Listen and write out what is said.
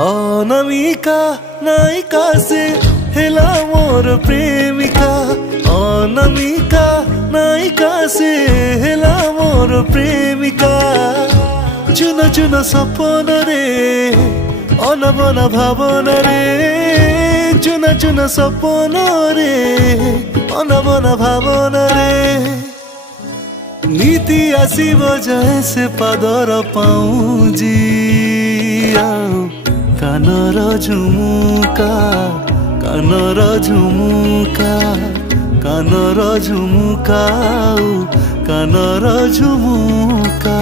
अनामिका नायिका से हेला मोर प्रेमिका। अनामिका नायिका से हेला मोर प्रेमिका। चुन चुन सपन रे अनबन भावन रे। चुन चुन सपन रे अनबन भावन रे। नीति आसीब जाए से पादर पाऊजी कानर झुमुका। कानर झुमुका कानर झुमुका कानर झुमुका।